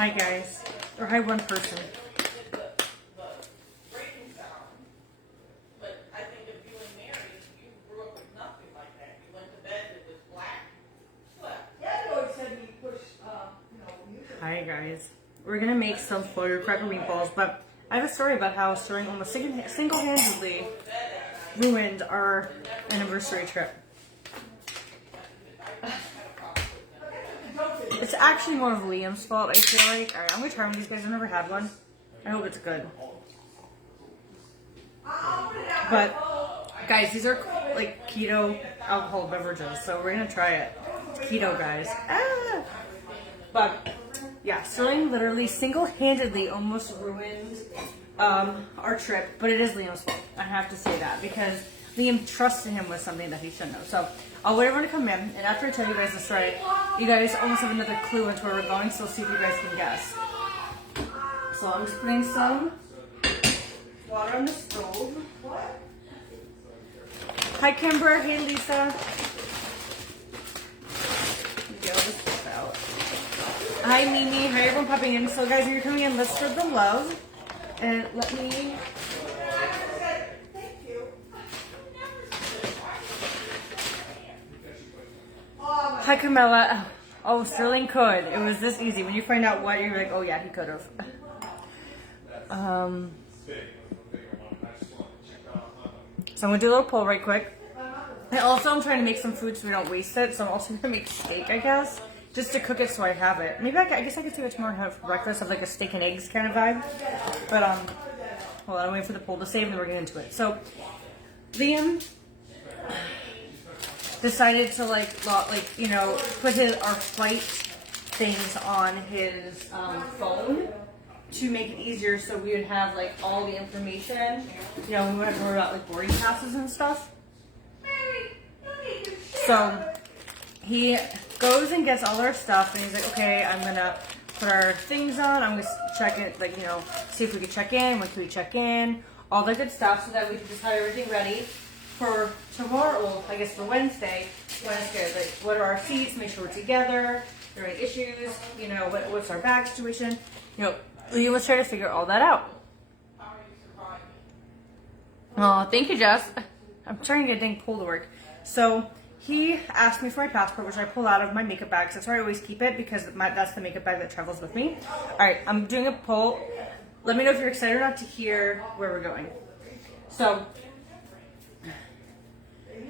Hi guys, or hi one person. Hi guys, we're gonna make some firecracker meatballs, but I have a story about how Sterling almost single-handedly ruined our anniversary trip. It's actually more of Liam's fault, I feel like. Alright, I'm gonna try one of these guys. I've never had one. I hope it's good. But, guys, these are like keto alcohol beverages, so we're gonna try it. It's keto, guys. Ah! But, yeah, Sterling literally single-handedly almost ruined our trip, but it is Liam's fault. I have to say that, because Liam trusted him with something that he shouldn't have. So, I'll wait everyone to come in, and after I tell you guys the story, you guys almost have another clue into where we're going, so let's see if you guys can guess. So I'm just putting some water on the stove. Hi Kimber, hey Lisa. Get all this stuff out. Hi Mimi, hi everyone popping in. So guys, you're coming in, let's spread the love. And let me... Hi Camilla. Oh, Sterling could. It was this easy. When you find out what, you're like, oh yeah, he could have. So I'm gonna do a little poll right quick. And also I'm trying to make some food so we don't waste it. So I'm also gonna make steak, I guess, just to cook it so I have it. Maybe I guess I could do it tomorrow and have it for breakfast, have like a steak and eggs kind of vibe. But hold on, I'm waiting for the poll to save and then we're getting into it. So Liam decided to you know, put our flight things on his phone to make it easier, so we would have like all the information. You know, we wouldn't have to worry about like boarding passes and stuff. So he goes and gets all our stuff, and he's like, okay, I'm gonna put our things on. I'm gonna check it, like, you know, see if we can check in. When can we check in? All the good stuff, so that we can just have everything ready for tomorrow, well, I guess for Wednesday, like what are our seats, make sure we're together, if there are any issues, you know, what's our bag situation, you know, we was trying to figure all that out. Oh, thank you, Jess. I'm trying to get a dang poll to work. So he asked me for my passport, which I pull out of my makeup bag, so that's where I always keep it, because that's the makeup bag that travels with me. All right, I'm doing a poll. Let me know if you're excited or not to hear where we're going. So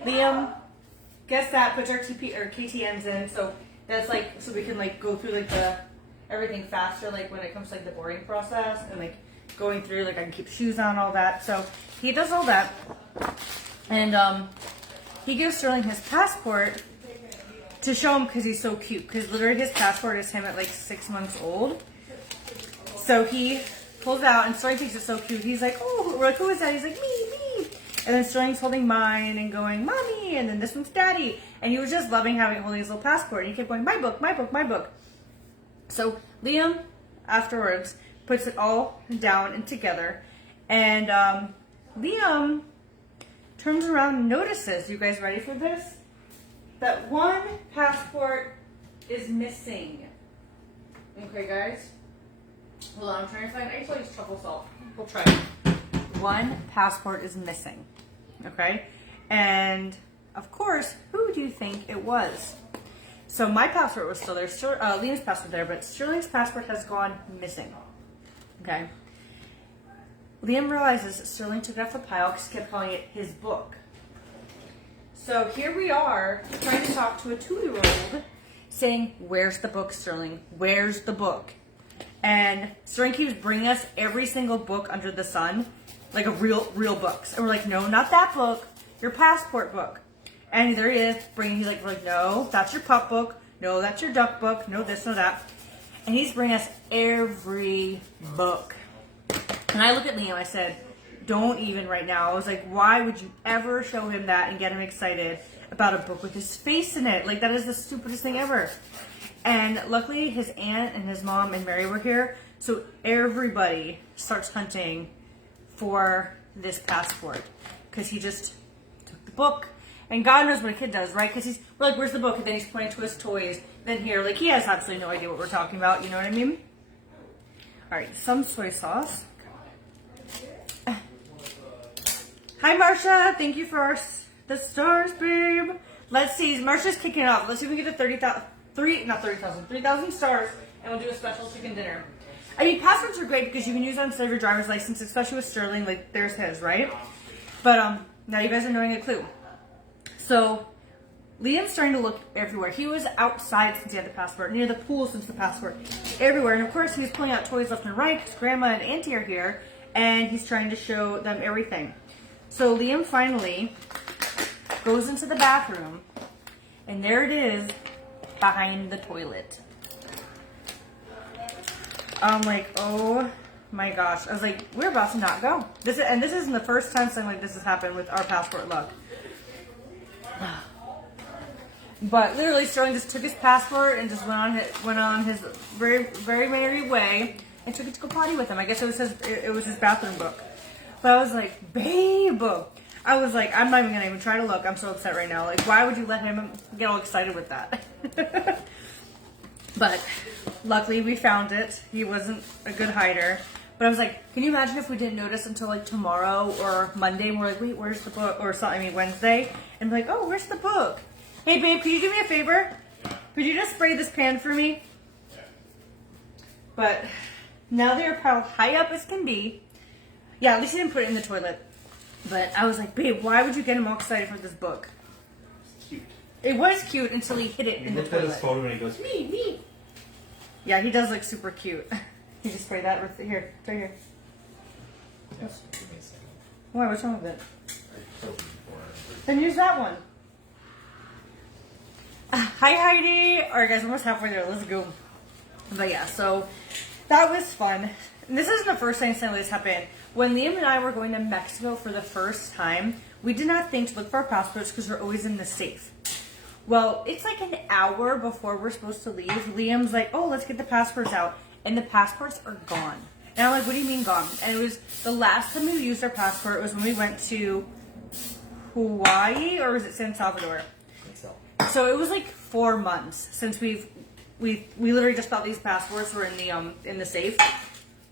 Liam gets that, puts our KTMs in, so that's like, so we can like go through like everything faster, like when it comes to like the boarding process and like going through, like I can keep shoes on, all that. So he does all that, and he gives Sterling his passport to show him, because he's so cute, because literally his passport is him at like 6 months old. So he pulls it out, and Sterling thinks it's so cute. He's like, oh, we're like, who is that? He's like, me. And then Sterling's holding mine and going, mommy, and then this one's daddy. And he was just loving holding his little passport. And he kept going, my book, my book, my book. So Liam, afterwards, puts it all down and together. And Liam turns around and notices, you guys ready for this? That one passport is missing. Okay, guys? Hold on, I'm trying to find, I actually use truffle salt. We'll try it. One passport is missing, okay? And of course, who do you think it was? So my passport was still there, Liam's passport there, but Sterling's passport has gone missing, okay? Liam realizes that Sterling took it off the pile because he kept calling it his book. So here we are trying to talk to a 2-year-old saying, where's the book, Sterling? Where's the book? And Sterling keeps bringing us every single book under the sun, like a real books. And we're like, no, not that book, your passport book. And there he is, he's like, no, that's your pup book. No, that's your duck book. No, this, no, that. And he's bringing us every book. And I look at Liam, I said, don't even right now. I was like, why would you ever show him that and get him excited about a book with his face in it? Like, that is the stupidest thing ever. And luckily, his aunt and his mom and Mary were here, so everybody starts hunting for this passport, because he just took the book. And God knows what a kid does, right? Because we're like, where's the book? And then he's pointing to his toys. Then here, like, he has absolutely no idea what we're talking about, you know what I mean? Alright, some soy sauce. Hi, Marsha. Thank you for the stars, babe. Let's see. Marsha's kicking it off. Let's see if we can get to 3,000 stars, and we'll do a special chicken dinner. I mean, passwords are great because you can use them instead of your driver's license, especially with Sterling. Like, there's his, right? But now you guys are knowing a clue. So, Liam's starting to look everywhere. He was outside since he had the passport, near the pool since the passport, everywhere. And of course, he was pulling out toys left and right because Grandma and Auntie are here, and he's trying to show them everything. So Liam finally goes into the bathroom, and there it is behind the toilet. I'm like, oh my gosh. I was like, we're about to not go. This isn't the first time something like this has happened with our passport luck. But literally, Sterling just took his passport and just went on his very, very merry way and took it to go potty with him. I guess it was his bathroom book. But I was like, babe. I was like, I'm not even gonna even try to look. I'm so upset right now. Like, why would you let him get all excited with that? But luckily, we found it. He wasn't a good hider. But I was like, can you imagine if we didn't notice until like tomorrow or Monday? And we're like, wait, where's the book? Or something, I mean, Wednesday. And like, oh, where's the book? Hey, babe, can you do me a favor? Could you just spray this pan for me? But now they're piled high up as can be. Yeah, at least he didn't put it in the toilet. But I was like, babe, why would you get him all excited for this book? It's cute. It was cute until he hit it in the toilet. He looked at his photo and he goes, me. Yeah, he does look super cute. You just spray that right here, right here. Yes, give me a second. Why? What's wrong with it? I told you before. Then use that one. Hi, Heidi. All right, guys, we're almost halfway there. Let's go. But yeah, so that was fun. And this isn't the first time something like this happened. When Liam and I were going to Mexico for the first time, we did not think to look for our passports because we're always in the safe. Well, it's like an hour before we're supposed to leave. Liam's like, oh, let's get the passports out. And the passports are gone. And I'm like, what do you mean gone? And it was the last time we used our passport was when we went to Hawaii, or was it San Salvador? So it was like 4 months since we literally just thought these passports were in the safe.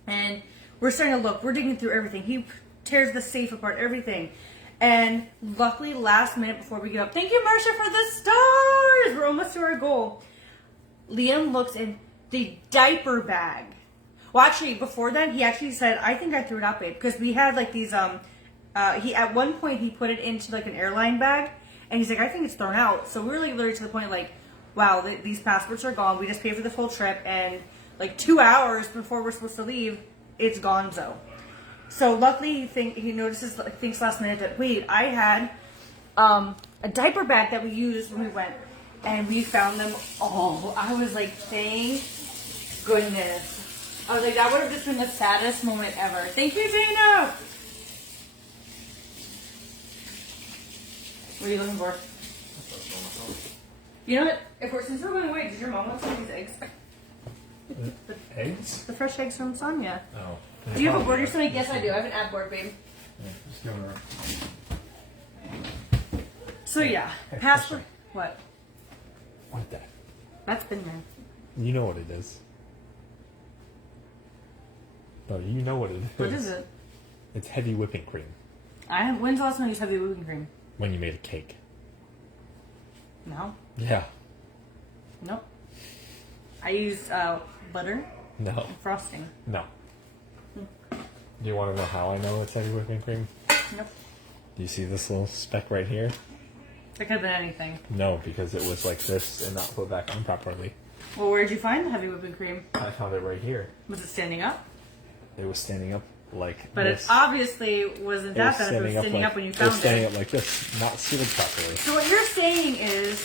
And we're starting to look. We're digging through everything. He tears the safe apart, everything. And luckily, last minute before we get up, thank you, Marsha, for the stars. We're almost to our goal. Liam looks in the diaper bag. Well, actually, before then, he actually said, I think I threw it out, babe. Because we had like these, at one point, he put it into like an airline bag. And he's like, I think it's thrown out. So we were like literally to the point like, wow, these passports are gone. We just paid for the full trip. And like 2 hours before we're supposed to leave, it's gonzo. So luckily, he notices, thinks last minute that, wait, I had a diaper bag that we used when we went. And we found them all. I was like, thank goodness. I was like, that would have just been the saddest moment ever. Thank you, Dana. What are you looking for? You know what? Since we're going away, did your mom want some of these eggs? Eggs? The fresh eggs from Sonia. Oh. Do you have a board or something? Yes, I do. I have an ad board, babe. Yeah, just give her. So yeah, Hey, passport. What? What that? That's been there. You know what it is. No, you know what it is. What is it? It's heavy whipping cream. When's the last time I used heavy whipping cream? When you made a cake. No. Yeah. Nope. I use butter No. and frosting. No. Do you want to know how I know it's heavy whipping cream? Nope. Do you see this little speck right here? It could have been anything. No, because it was like this and not put back on properly. Well, where'd you find the heavy whipping cream? I found it right here. Was it standing up? It was standing up like But this. it obviously wasn't that bad. It was standing up when you It found was standing up like this, not sealed properly. So what you're saying is,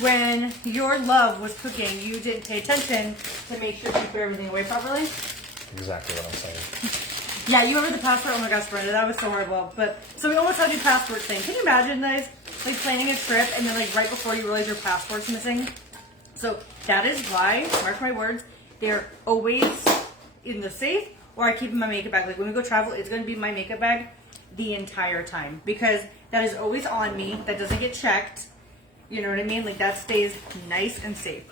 when your love was cooking, you didn't pay attention to make sure she put everything away properly? Exactly what I'm saying. Yeah, you remember the passport? Oh my gosh, Brenda, that was so horrible. But so we almost had your passport thing. Can you imagine, guys, like planning a trip and then like right before you realize your passport's missing? So that is why, mark my words, they're always in the safe, or I keep in my makeup bag. Like when we go travel, it's going to be my makeup bag the entire time because that is always on me. That doesn't get checked. You know what I mean? Like that stays nice and safe.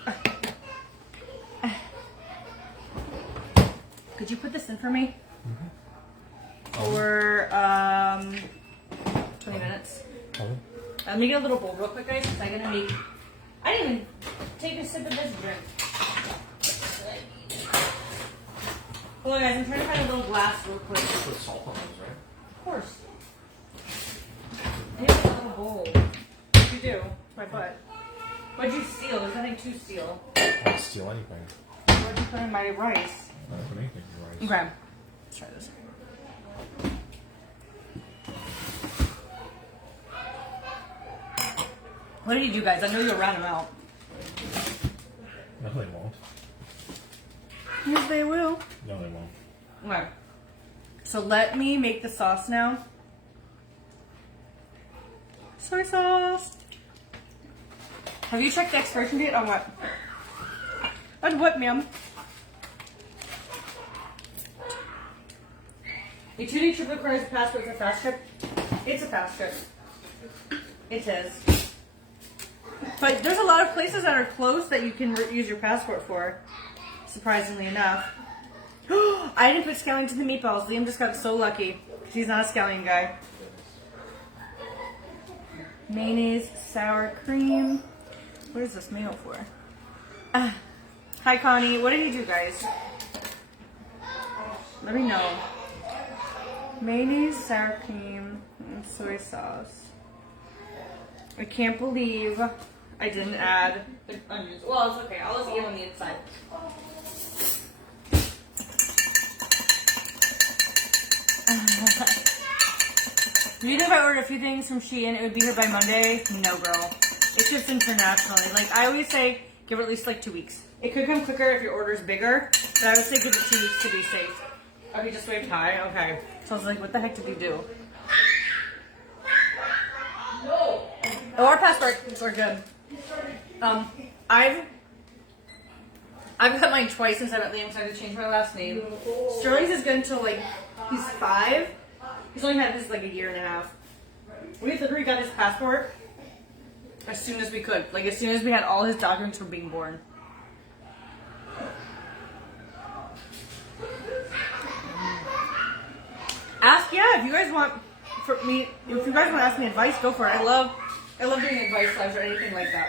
could you put this in for me? Oh. For 20 minutes. Oh. I'm making a little bowl real quick, guys. I didn't even take a sip of this drink. Hold on, guys. I'm trying to find a little glass real quick. Put salt on those, right? Of course. I need a little bowl. What you do? My butt. What'd you steal? There's nothing to steal. I don't steal anything. What'd you put in my rice? I don't put anything in rice. Okay. Let's try this. What do you do, guys? I know you'll rat them out. No, they won't. Yes, they will. No, they won't. Okay. So let me make the sauce now. Soy sauce. Have you checked the expiration date on what? On what, ma'am? A 2-day trip requires a passport for fast trip. It's a fast trip. It is. But there's a lot of places that are close that you can use your passport for. Surprisingly enough. I didn't put scallion to the meatballs. Liam just got so lucky. Because he's not a scallion guy. Mayonnaise, sour cream. What is this mayo for? Hi, Connie. What did you do, guys? Let me know. Mayonnaise, sour cream, and soy sauce. I can't believe I didn't add the onions. Well, it's okay. I'll just eat them on the inside. Even if I ordered a few things from Shein, it would be here by Monday. No, girl. It ships internationally. Like, I always say, give it at least like 2 weeks. It could come quicker if your order's bigger, but I would say give it 2 weeks to be safe. Oh, he just waved hi? Okay. So I was like, what the heck did he do? Oh, our passports are good. I've got mine twice since I met Liam, so I had to change my last name. Sterling's is good until like he's 5. He's only had his like a year and a half. We literally got his passport as soon as we could. Like as soon as we had all his documents from being born. If you guys want if you guys want to ask me advice, go for it. I love doing advice lives or anything like that.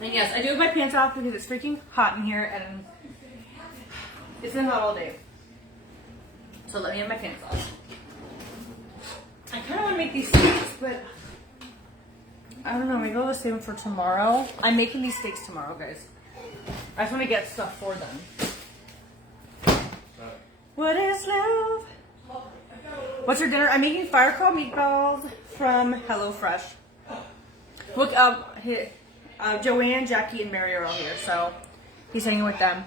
And yes, I do have my pants off because it's freaking hot in here and it's been hot all day. So let me have my pants off. I kind of want to make these steaks, but I don't know. Maybe I'll just save them for tomorrow. I'm making these steaks tomorrow, guys. I just want to get stuff for them. What is love? What's your dinner? I'm making fire crawl meatballs from HelloFresh. Look up, Joanne, Jackie, and Mary are all here, so he's hanging with them.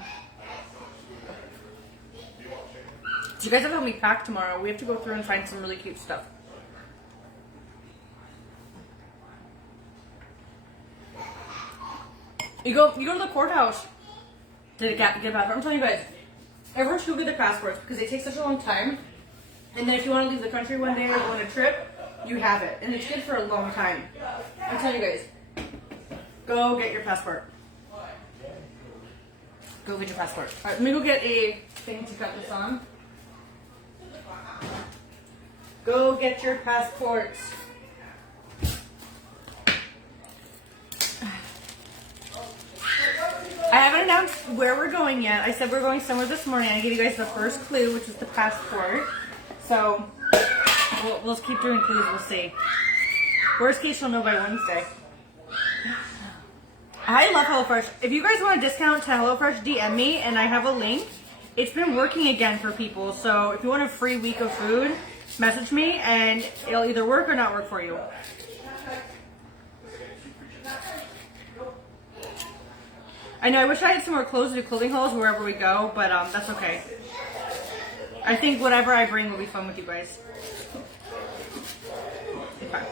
So you guys have to help me pack tomorrow. We have to go through and find some really cute stuff. You go to the courthouse to get a passport. I'm telling you guys, everyone should get their passports because they take such a long time. And then if you want to leave the country one day or go on a trip, you have it. And it's good for a long time. I'm telling you guys, go get your passport. Go get your passport. All right, let me go get a thing to cut this on. Go get your passports. I haven't announced where we're going yet. I said we're going somewhere this morning. I gave you guys the first clue, which is the passport. So we'll keep doing clues. We'll see. Worst case, you'll know by Wednesday. I love HelloFresh. If you guys want a discount to HelloFresh, DM me, and I have a link. It's been working again for people. So if you want a free week of food, message me, and it'll either work or not work for you. I know, I wish I had some more clothes to do clothing hauls wherever we go, but that's okay. I think whatever I bring will be fun with you guys. Okay.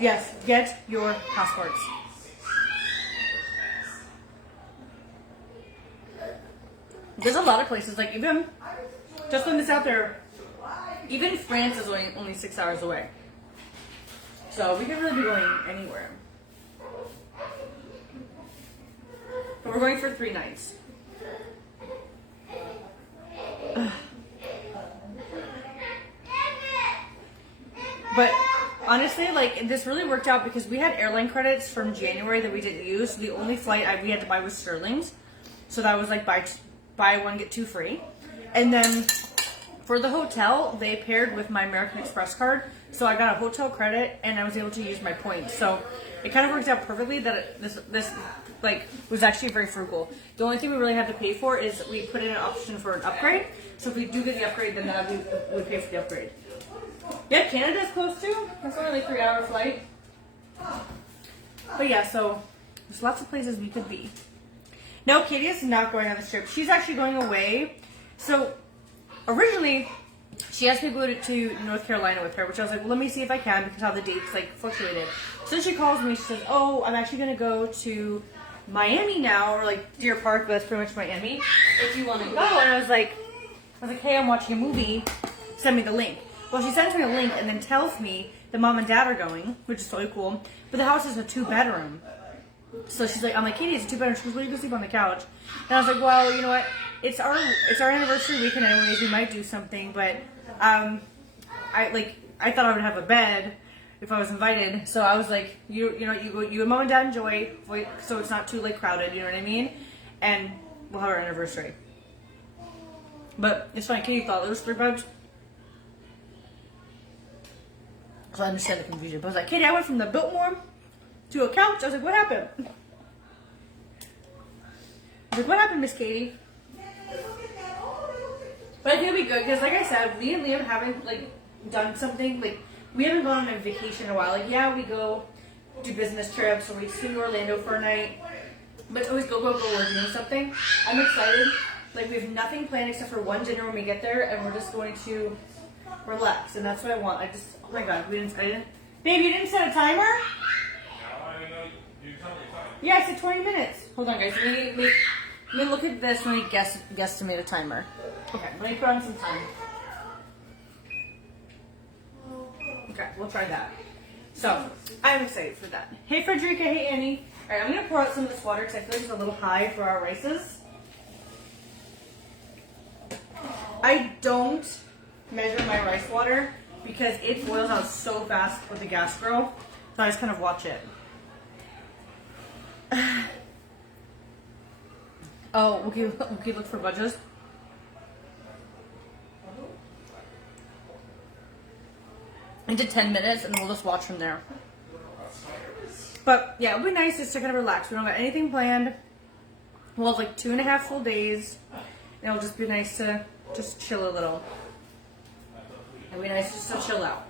Yes, get your passports. There's a lot of places, like even, just putting this out there, even France is only 6 hours away. So we could really be going anywhere. But we're going for 3 nights. But honestly, like, this really worked out because we had airline credits from January that we didn't use. So the only flight we had to buy was Sterling's. So that was like buy one, get 2 free. And then for the hotel, they paired with my American Express card. So I got a hotel credit and I was able to use my points. So it kind of worked out perfectly that this like was actually very frugal. The only thing we really had to pay for is we put in an option for an upgrade. So if we do get the upgrade, then that would pay for the upgrade. Yeah, Canada's close too. It's only like a 3-hour flight. But yeah, so there's lots of places we could be. No, Katie is not going on this trip. She's actually going away. So originally, she asked me to go to North Carolina with her, which I was like, well, let me see if I can because how the dates like fluctuated. So she calls me. She says, oh, I'm actually going to go to Miami now, or like Deer Park, but that's pretty much Miami. If you want to go, and I was like, hey, I'm watching a movie. Send me the link. Well, she sends me a link and then tells me that mom and dad are going, which is totally cool. But the house is a 2-bedroom. So she's like, I'm like, Katie, it's a 2-bedroom. She goes, well, you can sleep on the couch. And I was like, well, you know what? It's our anniversary weekend anyways. We might do something, but I thought I would have a bed if I was invited. So I was like, you and mom and dad enjoy, so it's not too like crowded. You know what I mean? And we'll have our anniversary. But it's funny. Katie thought it was 3 beds. So I understand the confusion. But I was like, Katie, I went from the Biltmore to a couch. I was like, what happened? I was like, what happened, Miss Katie? But I think it'll be good because, like I said, me and Liam haven't like done something like we haven't gone on a vacation in a while. Like, yeah, we go do business trips or we swing to Orlando for a night, but it's always go. We're doing something. I'm excited. Like, we have nothing planned except for one dinner when we get there, and we're just going to relax, and that's what I want. Oh my god, babe, you didn't set a timer? No, I didn't know you told me time. Yeah, I said 20 minutes. Hold on, guys. Let me look at this when we guesstimate a timer. Okay, let me put on some time. Okay, we'll try that. So, I'm excited for that. Hey, Frederica. Hey, Annie. All right, I'm going to pour out some of this water because I feel like it's a little high for our rices. I don't measure my rice water because it boils out so fast with the gas grill. So I just kind of watch it. Oh, okay, look for budges. Into 10 minutes and we'll just watch from there. But yeah, it'll be nice just to kind of relax. We don't got anything planned. We'll have like 2.5 full days. And it'll just be nice to just chill a little. It'll be nice just to chill out.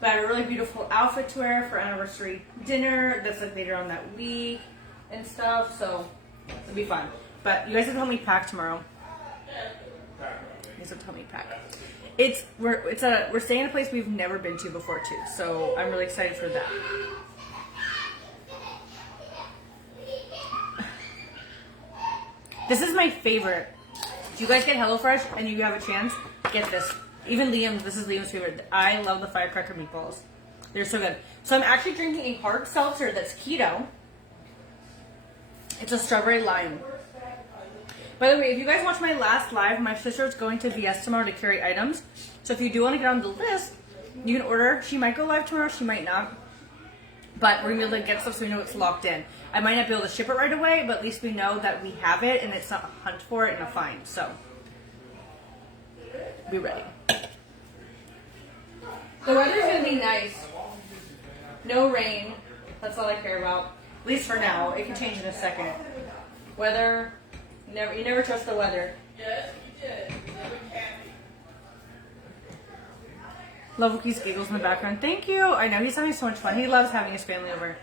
But I have a really beautiful outfit to wear for anniversary dinner. That's like later on that week and stuff. So it'll be fun. But you guys have to help me pack tomorrow. You guys have to help me pack. We're staying in a place we've never been to before too. So I'm really excited for that. This is my favorite. If you guys get HelloFresh and you have a chance, get this. Even Liam, this is Liam's favorite. I love the firecracker meatballs. They're so good. So I'm actually drinking a hard seltzer that's keto. It's a strawberry lime. By the way, if you guys watch my last live, my sister is going to VS tomorrow to carry items. So if you do want to get on the list, you can order. She might go live tomorrow, she might not. But we're going to be able to get stuff so we know it's locked in. I might not be able to ship it right away, but at least we know that we have it and it's not a hunt for it and a find. So, be ready. The weather's going to be nice. No rain. That's all I care about. At least for now. It can change in a second. Weather, you never trust the weather. Yes, we did. Love Wookie's giggles in the background. Thank you. I know, he's having so much fun. He loves having his family over.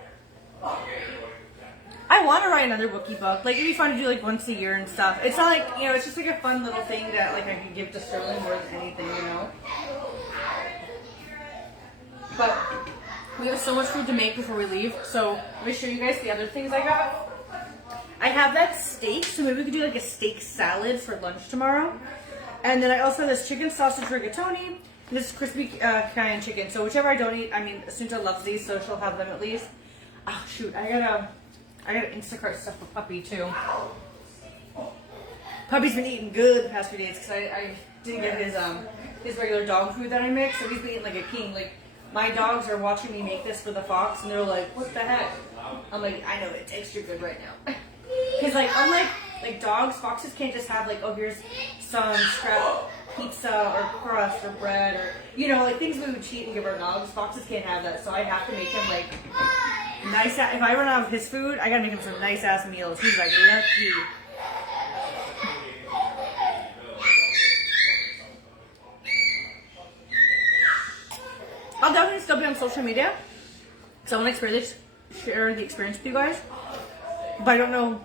I want to write another Wookiee book. Like, it'd be fun to do like once a year and stuff. It's not like, it's just like a fun little thing that like I can give to Sterling more than anything, But we have so much food to make before we leave. So let me show you guys the other things I got. I have that steak, so maybe we could do like a steak salad for lunch tomorrow. And then I also have this chicken sausage rigatoni. This is crispy cayenne chicken. So whichever I don't eat, Sunta loves these, so she'll have them at least. Oh shoot, I gotta Instacart stuff for Puppy too. Puppy's been eating good the past few days because I didn't get his regular dog food that I mix, so he's been eating like a king. Like my dogs are watching me make this for the fox, and they're like, "What the heck?" I'm like, "I know it tastes good right now." Because like unlike like dogs, foxes can't just have like, "Oh, here's some scrap pizza or crust or bread or like things we would cheat and give our dogs." Foxes can't have that, so I have to make him like nice. If I run out of his food, I gotta make him some nice ass meals. He's like lucky. I'll definitely still be on social media, so I want to share the experience with you guys. But I don't know.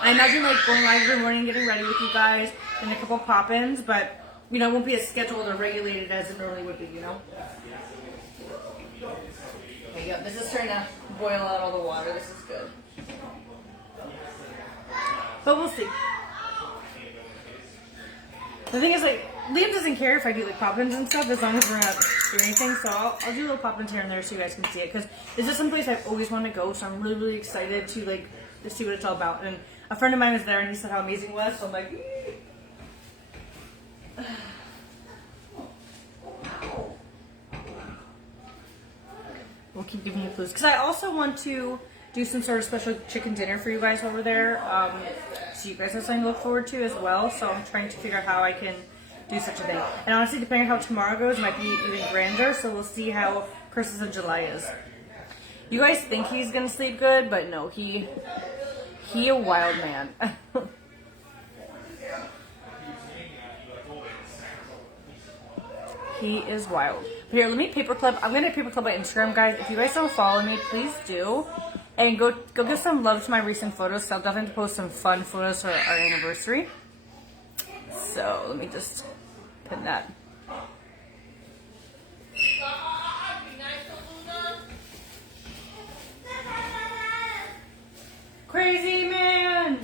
I imagine like going live every morning, getting ready with you guys, and a couple pop-ins, but it won't be as scheduled or regulated as it normally would be, Okay, yep, this is starting to boil out all the water. This is good. But we'll see. The thing is, like, Liam doesn't care if I do like pop-ins and stuff as long as we're not doing anything. So I'll do little pop-ins here and there so you guys can see it, because this is someplace I've always wanted to go. So I'm really, really excited to see what it's all about. And a friend of mine was there and he said how amazing it was. So I'm like, we'll keep giving you clues because I also want to do some sort of special chicken dinner for you guys over there. So you guys have something to look forward to as well. So I'm trying to figure out how I can do such a thing. And honestly, depending on how tomorrow goes, it might be even grander. So we'll see how Christmas in July is. You guys think he's gonna sleep good, but no, he a wild man. He is wild. But here, let me paperclip. I'm gonna paperclip my Instagram, guys. If you guys don't follow me, please do. And go give some love to my recent photos. So I'll definitely post some fun photos for our anniversary. So let me just pin that. Crazy man!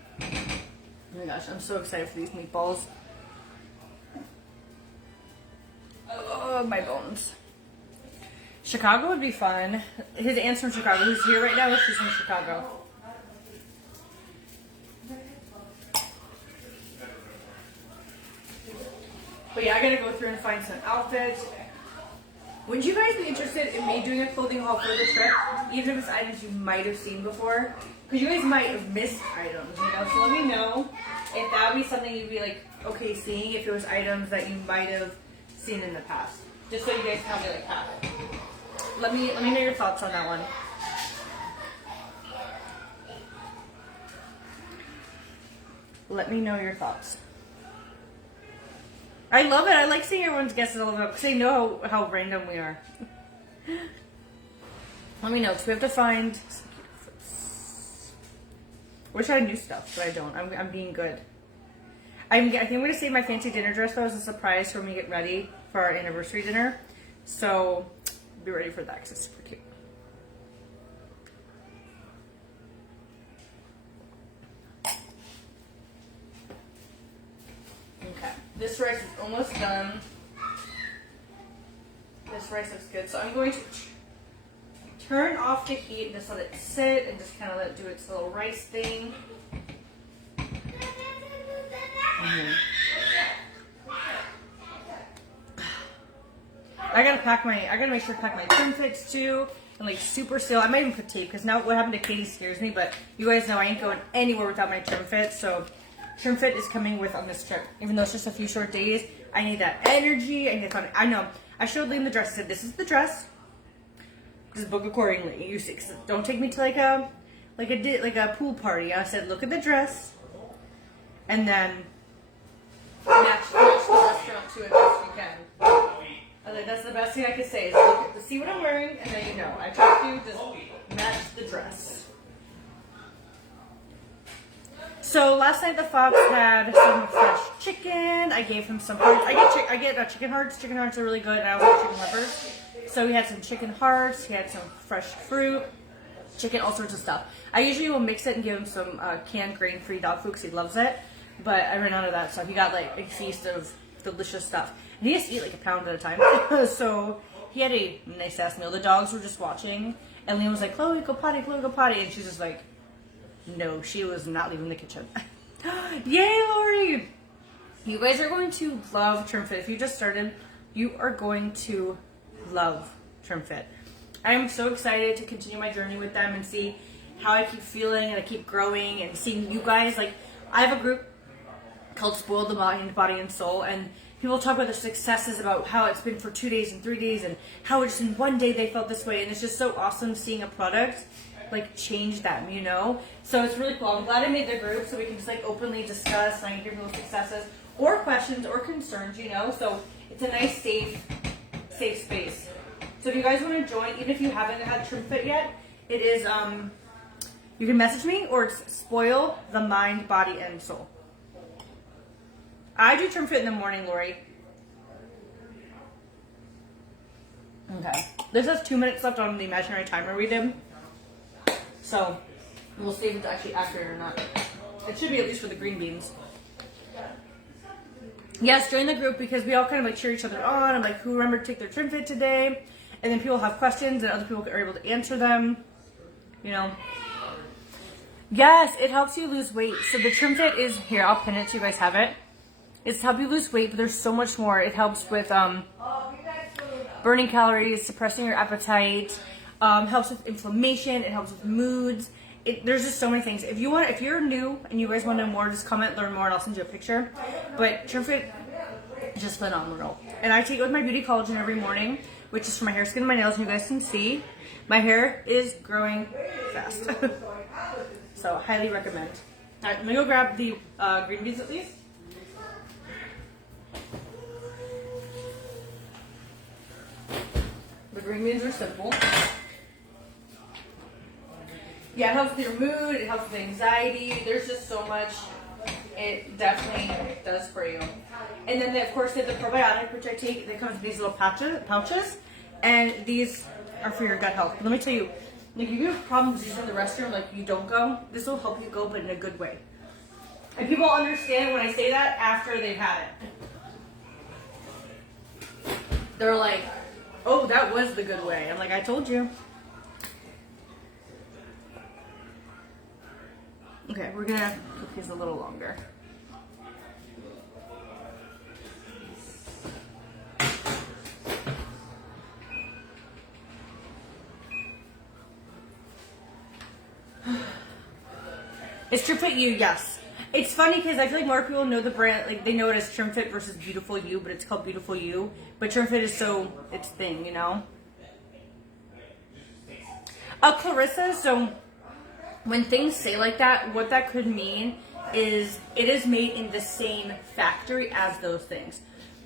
Oh my gosh, I'm so excited for these meatballs. Oh, my bones. Chicago would be fun. His aunt's from Chicago. Who's here right now? She's from Chicago. But yeah, I gotta go through and find some outfits. Would you guys be interested in me doing a clothing haul for the trip? Even if it's items you might have seen before? Because you guys might have missed items, So let me know if that would be something you'd be like, okay seeing, if it was items that you might have seen in the past. Just so you guys can have it. Let me know your thoughts on that one. Let me know your thoughts. I love it. I like seeing everyone's guesses all about because they know how random we are. Let me know because we have to find. Wish I knew stuff, but I don't. I'm being good. I think I'm going to save my fancy dinner dress though as a surprise for when we get ready for our anniversary dinner. So be ready for that because it's super cute. Okay, this rice is almost done. This rice looks good, so I'm going to turn off the heat and just let it sit and just kind of let it do its little rice thing. I gotta make sure to pack my trim fits too, and like super still. I might even put tape because now what happened to Katie scares me, but you guys know I ain't going anywhere without my trim fit, so trim fit is coming with on this trip. Even though it's just a few short days, I need that energy. I need fun. I know. I showed Liam the dress. I said, "This is the dress. Just book accordingly." You see, don't take me to like a pool party. I said, "Look at the dress, and then match the restaurant to it best you can." I was like, that's the best thing I could say is look at see what I'm wearing, and then I tried to just match the dress. So last night the Fox had some fresh chicken. I gave him some hearts. I get chicken hearts. Chicken hearts are really good, and I also get chicken livers. So he had some chicken hearts. He had some fresh fruit, chicken, all sorts of stuff. I usually will mix it and give him some canned grain-free dog food because he loves it. But I ran out of that, so he got like a feast of delicious stuff. And And he has to eat like a pound at a time. So he had a nice ass meal. The dogs were just watching, and Liam was like, Chloe, go potty, Chloe, go potty. And she's just like, no, she was not leaving the kitchen. Yay, Lori! You guys are going to love TrimFit. If you just started, you are going to love TrimFit. I'm so excited to continue my journey with them and see how I keep feeling and I keep growing and seeing you guys. Like, I have a group called Spoiled the Mind, Body, and Soul, and people talk about their successes, about how it's been for 2 days and 3 days, and how just in 1 day they felt this way, and it's just so awesome seeing a product like change them, you know? So it's really cool. I'm glad I made the group so we can just like openly discuss and I can hear people's successes or questions or concerns, you know? So it's a nice, safe space. So if you guys want to join, even if you haven't had TrimFit yet, it is, you can message me, or it's Spoil the Mind, Body, and Soul. I do TrimFit in the morning, Lori. Okay. This has 2 minutes left on the imaginary timer we did. So, we'll see if it's actually accurate or not. It should be, at least for the green beans. Yes, join the group because we all kind of like cheer each other on. I'm like, who remembered to take their TrimFit today? And then people have questions and other people are able to answer them. You know. Yes, it helps you lose weight. So the TrimFit is, here, I'll pin it so you guys have it. It's to help you lose weight, but there's so much more. It helps with burning calories, suppressing your appetite, helps with inflammation, it helps with moods. There's just so many things. If you're new and you guys want to know more, just comment, learn more, and I'll send you a picture. But TrimFit is just phenomenal. And I take it with my Beauty Collagen every morning, which is for my hair, skin, and my nails, and you guys can see. My hair is growing fast. So, highly recommend. Alright, I'm going to go grab the green beans at least. The green beans are simple. Yeah, it helps with your mood, it helps with anxiety. There's just so much it definitely does for you. And then, of course, they have the probiotic, which I take. They come with these little pouches, and these are for your gut health. But let me tell you, like, if you have problems using the restroom, like you don't go, this will help you go, but in a good way. And people understand when I say that after they've had it. They're like, oh, that was the good way. I'm like, I told you. Okay, we're gonna cook these a little longer. Is TrimFit You? Yes. It's funny because I feel like more people know the brand, like they know it as TrimFit versus Beautiful You, but it's called Beautiful You. But TrimFit is so its thing, you know? Clarissa, so when things say like that, what that could mean is it is made in the same factory as those things.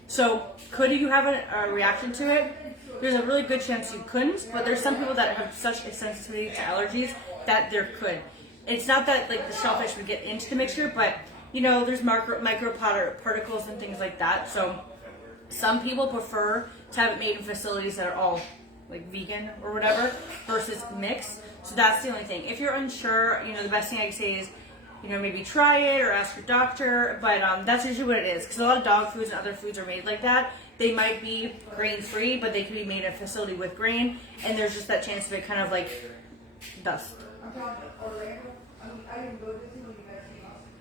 So could you have a reaction to it? There's a really good chance you couldn't, but there's some people that have such a sensitivity to allergies that there could. It's not that like the shellfish would get into the mixture, but you know, there's micro particles and things like that. So some people prefer to have it made in facilities that are all like vegan or whatever versus mixed. So that's the only thing. If you're unsure, you know, the best thing I can say is, you know, maybe try it or ask your doctor. But that's usually what it is, because a lot of dog foods and other foods are made like that. They might be grain-free, but they can be made in a facility with grain, and there's just that chance of it kind of like dust.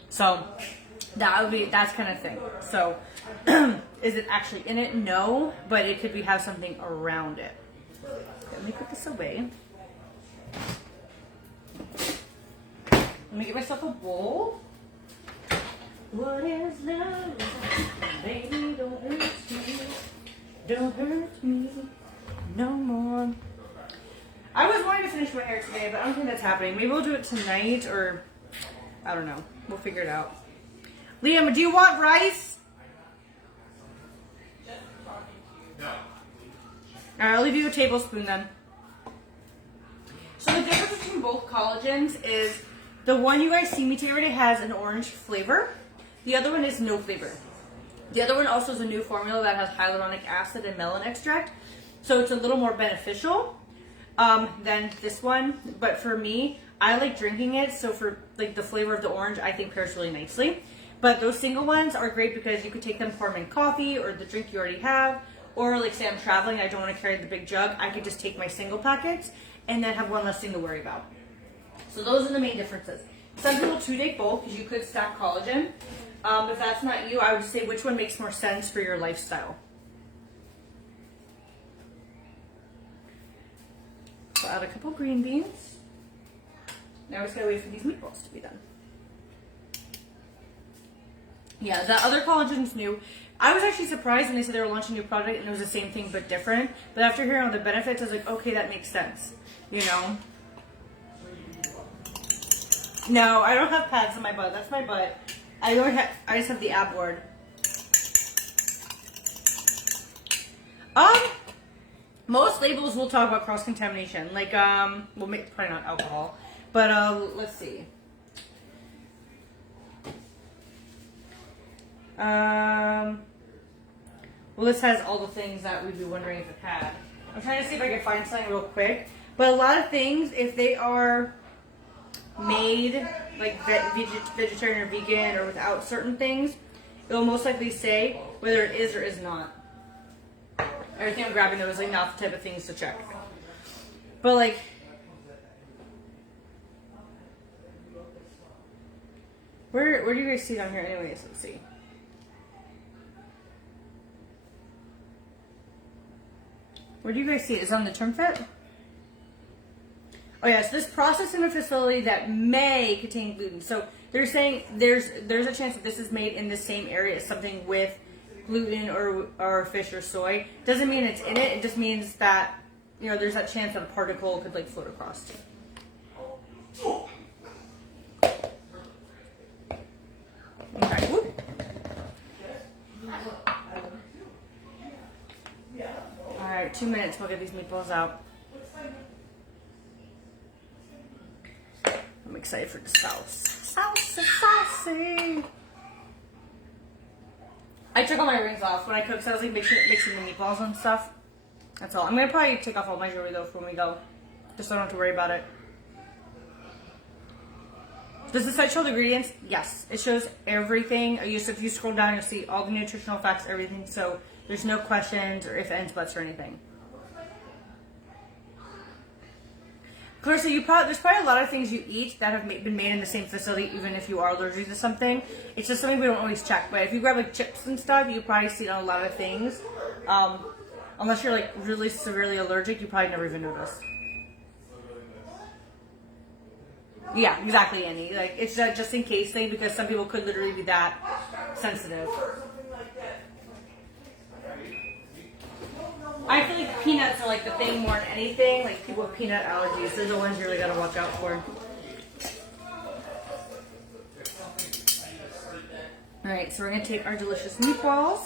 So that's kind of thing. So is it actually in it? No, but it could have something around it. Let me put this away. Let me get myself a bowl. What is love? Baby, don't hurt me. Don't hurt me no more. I was wanting to finish my hair today, but I don't think that's happening. Maybe we'll do it tonight, or I don't know. We'll figure it out. Liam, do you want rice? No. Alright, I'll leave you a tablespoon then. So the difference between both collagens is the one you guys see me today already has an orange flavor. The other one is no flavor. The other one also is a new formula that has hyaluronic acid and melon extract. So it's a little more beneficial than this one. But for me, I like drinking it. So for like the flavor of the orange, I think pairs really nicely. But those single ones are great because you could take them, pour them in coffee or the drink you already have. Or like say I'm traveling, I don't want to carry the big jug. I could just take my single packets and then have one less thing to worry about. So those are the main differences. Some people too take both because you could stack collagen. If that's not you, I would say which one makes more sense for your lifestyle. So add a couple green beans. Now we just gotta wait for these meatballs to be done. Yeah, the other collagen's new. I was actually surprised when they said they were launching a new product and it was the same thing but different. But after hearing all the benefits, I was like, okay, that makes sense. You know? No, I don't have pads in my butt. That's my butt. I just have the ab board. Most labels will talk about cross contamination, like well, probably not alcohol, but let's see. Well, this has all the things that we'd be wondering if it had. I'm trying to see if I can find something real quick, but a lot of things, if they are made like vegetarian or vegan or without certain things, it will most likely say whether it is or is not. Everything I'm grabbing there was like not the type of things to check. But like, where do you guys see down here anyways? Let's see. Where do you guys see it? Is it on the term fit? Oh yes, this processed in a facility that may contain gluten. So they're saying there's a chance that this is made in the same area as something with gluten or fish or soy. Doesn't mean it's in it. It just means that, you know, there's that chance that a particle could like float across. Okay. Whoop. All right, 2 minutes. We'll get these meatballs out. I'm excited for the sauce. Saucy. I took all my rings off when I cooked, so I was like mixing the meatballs and stuff. That's all. I'm gonna probably take off all my jewelry though for when we go, just so I don't have to worry about it. Does the site show the ingredients? Yes, it shows everything. So if you scroll down, you'll see all the nutritional facts, everything. So there's no questions or ifs, ands, buts, or anything. Clarissa, there's probably a lot of things you eat that have been made in the same facility, even if you are allergic to something. It's just something we don't always check. But if you grab like chips and stuff, you probably see it on a lot of things. Unless you're like really severely allergic, you probably never even notice. Yeah, exactly, Annie. Like it's just in case thing because some people could literally be that sensitive. I feel like peanuts are like the thing more than anything. Like people with peanut allergies, they're the ones you really gotta watch out for. Alright, so we're gonna take our delicious meatballs.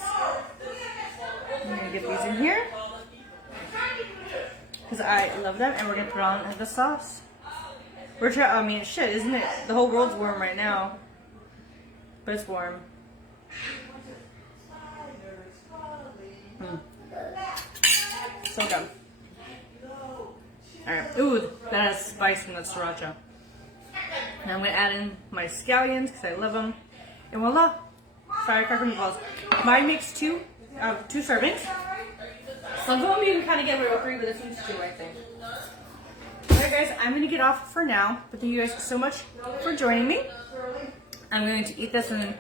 I'm gonna get these in here. Because I love them, and we're gonna put on the sauce. I mean, shit, isn't it? The whole world's warm right now. But it's warm. So good. Alright. Ooh, that has spice from that sriracha. Now I'm going to add in my scallions because I love them. And voila! Firecracker meatballs. Mine makes two servings. Some of them you can kind of get away with 3, but this one's 2, I think. Alright guys, I'm going to get off for now. But thank you guys so much for joining me. I'm going to eat this and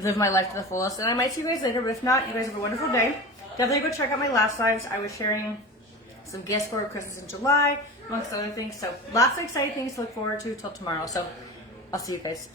live my life to the fullest. And I might see you guys later, but if not, you guys have a wonderful day. Definitely go check out my last lives. I was sharing some gifts for Christmas in July, amongst other things. So lots of exciting things to look forward to till tomorrow. So I'll see you guys.